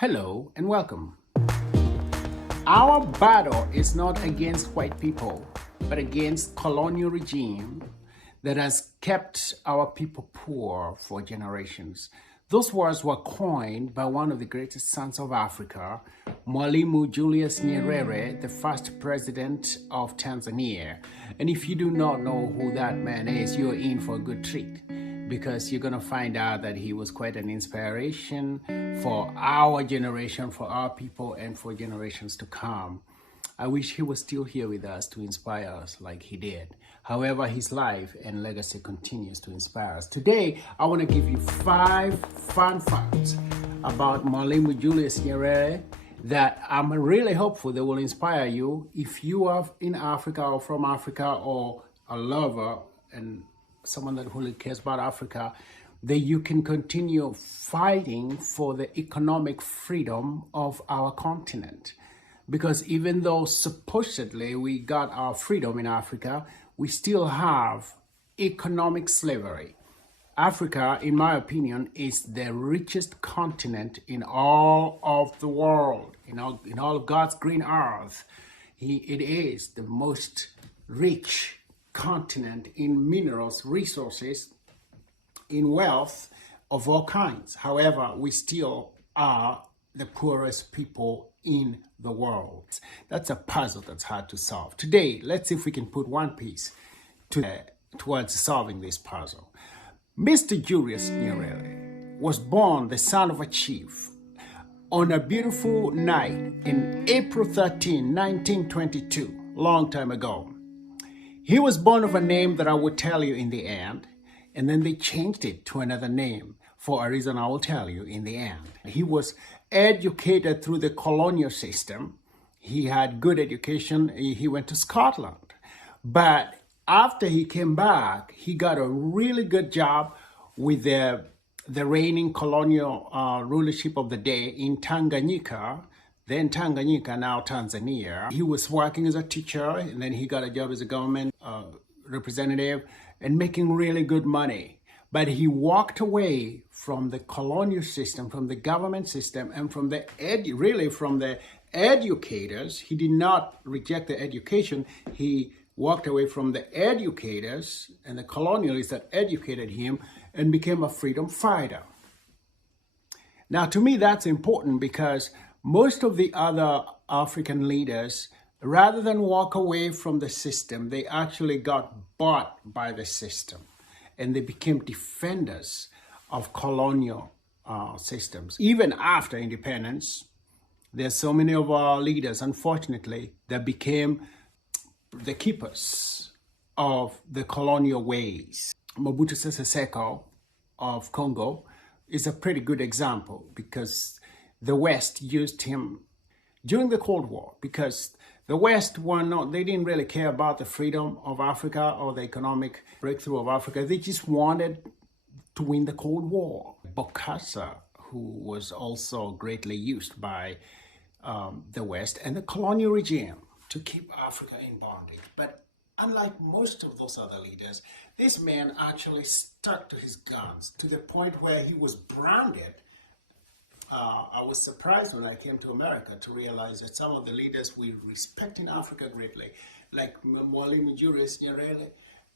Hello and welcome. Our battle is not against white people, but against colonial regime that has kept our people poor for generations. Those words were coined by one of the greatest sons of Africa, Mwalimu Julius Nyerere, the first president of Tanzania. And if you do not know who that man is, you're in for a good treat, because you're going to find out that he was quite an inspiration for our generation, for our people, and for generations to come. I wish he was still here with us to inspire us like he did. However, his life and legacy continues to inspire us. Today, I want to give you 5 fun facts about Mwalimu Julius Nyerere that I'm really hopeful they will inspire you if you are in Africa or from Africa or a lover and someone that really cares about Africa, that you can continue fighting for the economic freedom of our continent. Because even though supposedly we got our freedom in Africa, we still have economic slavery. Africa, in my opinion, is the richest continent in all of the world, in all of God's green earth. It is the most rich continent in minerals, resources, in wealth of all kinds. However, we still are the poorest people in the world. That's a puzzle that's hard to solve. Today, let's see if we can put one piece towards solving this puzzle. Mr. Julius Nyerere was born the son of a chief on a beautiful night in April 13, 1922, long time ago. He was born of a name that I will tell you in the end, and then they changed it to another name for a reason I will tell you in the end. He was educated through the colonial system. He had good education. He went to Scotland. But after he came back, he got a really good job with the reigning colonial rulership of the day in Tanganyika, then Tanganyika, now Tanzania. He was working as a teacher, and then he got a job as a government representative and making really good money. But he walked away from the colonial system, from the government system, and from the educators. He did not reject the education. He walked away from the educators and the colonialists that educated him and became a freedom fighter. Now, to me, that's important because most of the other African leaders, rather than walk away from the system, they actually got bought by the system and they became defenders of colonial systems. Even after independence, there's so many of our leaders, unfortunately, that became the keepers of the colonial ways. Mobutu Sese Seko of Congo is a pretty good example because the West used him during the Cold War because the West they didn't really care about the freedom of Africa or the economic breakthrough of Africa. They just wanted to win the Cold War. Bokassa, who was also greatly used by the West and the colonial regime to keep Africa in bondage. But unlike most of those other leaders, this man actually stuck to his guns to the point where he was branded. I was surprised when I came to America to realize that some of the leaders we respect in Africa greatly, like Mwalimu Julius Nyerere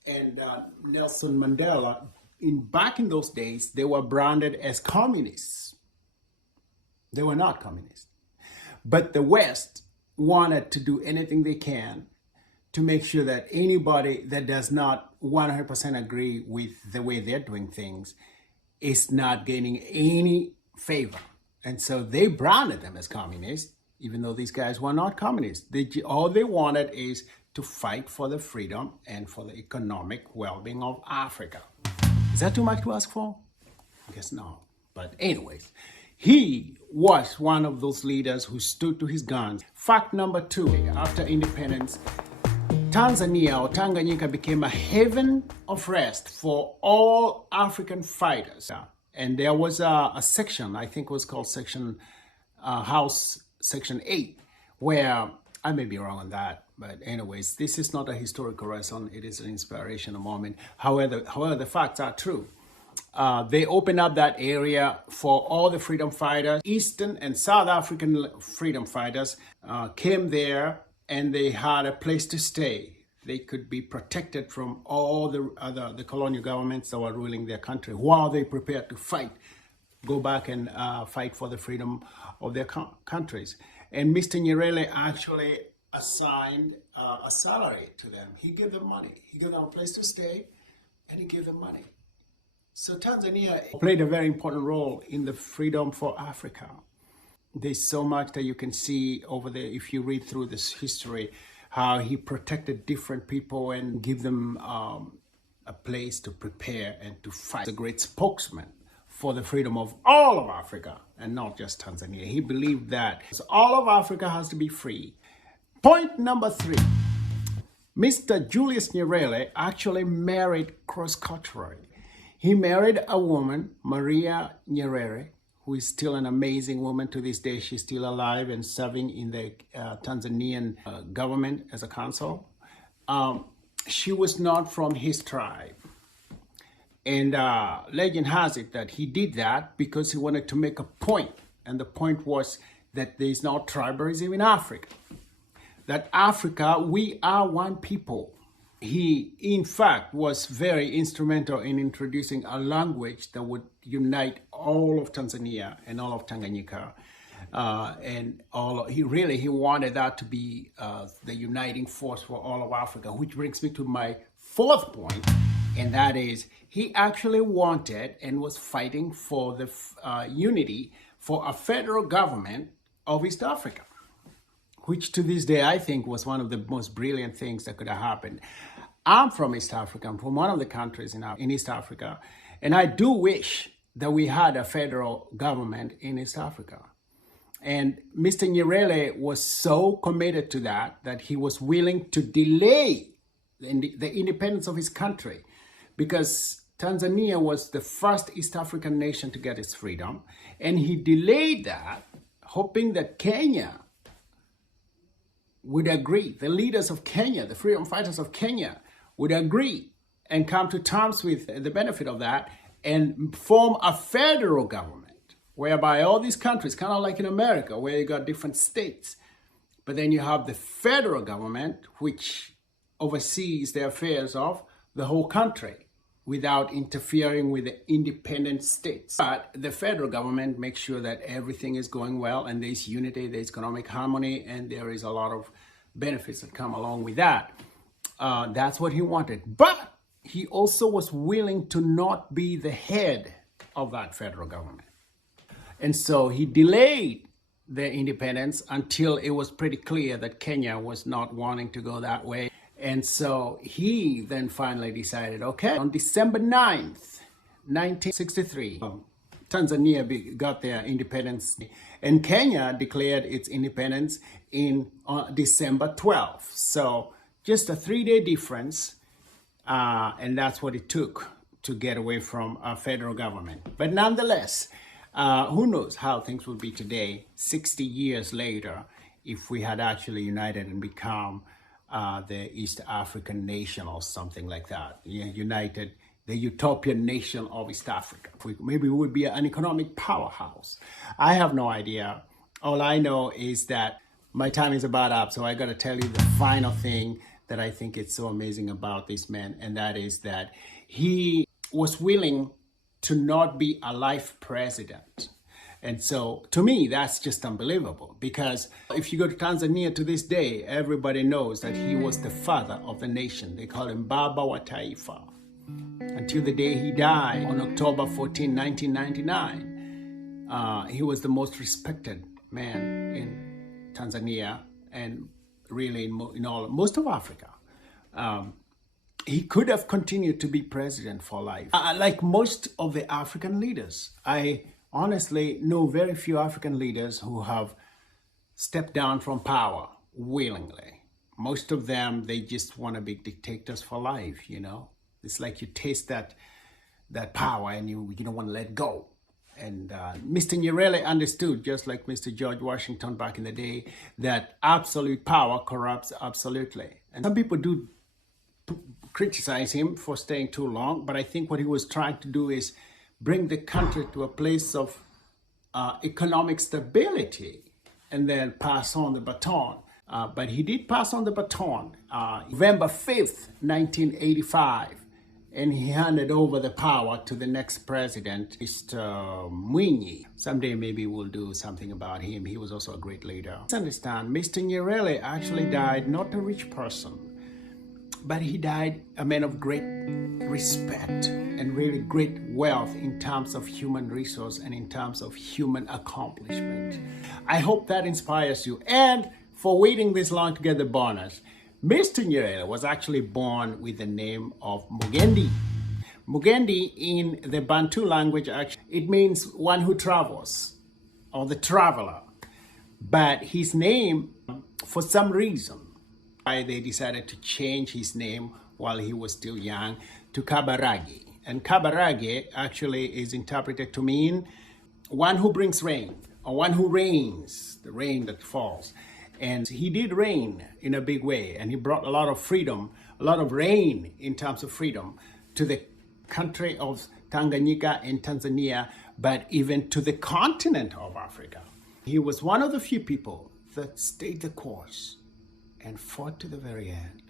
and Nelson Mandela, back in those days, they were branded as communists. They were not communists. But the West wanted to do anything they can to make sure that anybody that does not 100% agree with the way they're doing things is not gaining any favor. And so they branded them as communists, even though these guys were not communists. All they wanted is to fight for the freedom and for the economic well-being of Africa. Is that too much to ask for? I guess not. But anyways, he was one of those leaders who stood to his guns. Fact number 2, after independence, Tanzania or Tanganyika became a haven of rest for all African fighters. And there was a section, I think it was called House Section 8, where, I may be wrong on that, but anyways, this is not a historical lesson, it is an inspirational moment. However, the facts are true. They opened up that area for all the freedom fighters. Eastern and South African freedom fighters came there, and they had a place to stay. They could be protected from all the colonial governments that were ruling their country while they prepared to fight, go back and fight for the freedom of their countries. And Mr. Nyerere actually assigned a salary to them. He gave them money. He gave them a place to stay, and he gave them money. So Tanzania played a very important role in the freedom for Africa. There's so much that you can see over there if you read through this history, how he protected different people and give them a place to prepare and to fight. He's a great spokesman for the freedom of all of Africa and not just Tanzania. He believed that all of Africa has to be free. Point number 3. Mr. Julius Nyerere actually married cross-culturally. He married a woman, Maria Nyerere, who is still an amazing woman to this day. She's still alive and serving in the Tanzanian government as a consul. She was not from his tribe. And legend has it that he did that because he wanted to make a point. And the point was that there is no tribalism in Africa. That Africa, we are one people. He, in fact, was very instrumental in introducing a language that would unite all of Tanzania and all of Tanganyika. He wanted that to be the uniting force for all of Africa, which brings me to my 4th point, and that is he actually wanted and was fighting for the unity for a federal government of East Africa, which to this day I think was one of the most brilliant things that could have happened. I'm from East Africa. I'm from one of the countries in East Africa. And I do wish that we had a federal government in East Africa. And Mr. Nyerere was so committed to that he was willing to delay the independence of his country, because Tanzania was the first East African nation to get its freedom. And he delayed that, hoping that Kenya would agree. The leaders of Kenya, the freedom fighters of Kenya, would agree and come to terms with the benefit of that and form a federal government whereby all these countries, kind of like in America, where you got different states, but then you have the federal government, which oversees the affairs of the whole country without interfering with the independent states. But the federal government makes sure that everything is going well and there's unity, there's economic harmony, and there is a lot of benefits that come along with that. That's what he wanted. But he also was willing to not be the head of that federal government. And so he delayed the independence until it was pretty clear that Kenya was not wanting to go that way. And so he then finally decided, okay, on December 9th, 1963, Tanzania got their independence, and Kenya declared its independence on December 12th. So just a 3-day difference, and that's what it took to get away from a federal government. But nonetheless, who knows how things would be today, 60 years later, if we had actually united and become the East African nation or something like that. United, the utopian nation of East Africa. Maybe we would be an economic powerhouse. I have no idea. All I know is that my time is about up, so I got to tell you the final thing that I think is so amazing about this man, and that is that he was willing to not be a life president. And so to me, that's just unbelievable, because if you go to Tanzania to this day, everybody knows that he was the father of the nation. They call him Baba wa Taifa. Until the day he died on October 14, 1999, he was the most respected man in Tanzania and really in most of Africa. He could have continued to be president for life. Like most of the African leaders, I honestly know very few African leaders who have stepped down from power willingly. Most of them, they just want to be dictators for life, It's like you taste that power and you don't want to let go. And Mr. Nyerere understood, just like Mr. George Washington back in the day, that absolute power corrupts absolutely. And some people do criticize him for staying too long, but I think what he was trying to do is bring the country to a place of economic stability and then pass on the baton. But he did pass on the baton November 5th, 1985, and he handed over the power to the next president, Mr. Mwinyi. Someday maybe we'll do something about him. He was also a great leader. Let's understand, Mr. Nyerere actually died not a rich person, but he died a man of great respect and really great wealth in terms of human resource and in terms of human accomplishment. I hope that inspires you. And for waiting this long to get the bonus, Mr. Nyerere was actually born with the name of Mugendi. Mugendi in the Bantu language, actually, it means one who travels or the traveler. But his name, for some reason, they decided to change his name while he was still young to Kabarage. And Kabarage actually is interpreted to mean one who brings rain or one who rains, the rain that falls. And he did reign in a big way, and he brought a lot of freedom, a lot of rain in terms of freedom to the country of Tanganyika and Tanzania, but even to the continent of Africa. He was one of the few people that stayed the course and fought to the very end.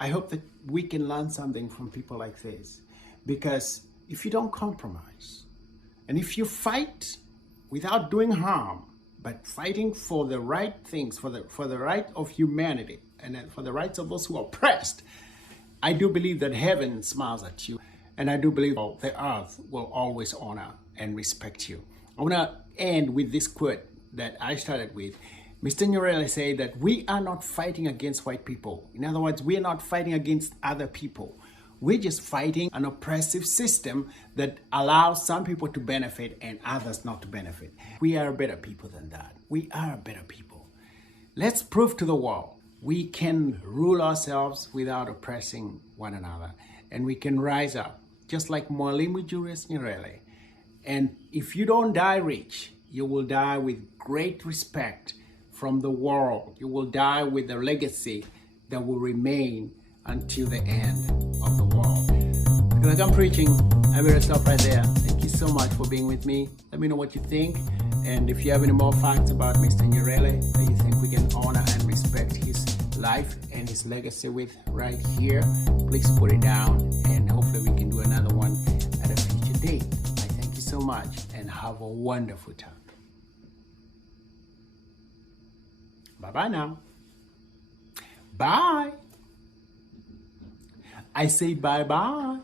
I hope that we can learn something from people like this, because if you don't compromise, and if you fight without doing harm, but fighting for the right things, for the right of humanity, and for the rights of those who are oppressed, I do believe that heaven smiles at you, and I do believe the earth will always honor and respect you. I want to end with this quote that I started with. Mr. Nyerere said that we are not fighting against white people. In other words, we are not fighting against other people. We're just fighting an oppressive system that allows some people to benefit and others not to benefit. We are better people than that. We are better people. Let's prove to the world we can rule ourselves without oppressing one another. And we can rise up, just like Mwalimu Julius Nyerere. And if you don't die rich, you will die with great respect from the world. You will die with a legacy that will remain until the end of the world. Like I'm preaching, I better stop right there. Thank you so much for being with me. Let me know what you think. And if you have any more facts about Mr. Nyerere that you think we can honor and respect his life and his legacy with right here, please put it down. And hopefully we can do another one at a future date. I thank you so much and have a wonderful time. Bye-bye now. Bye. I say bye-bye.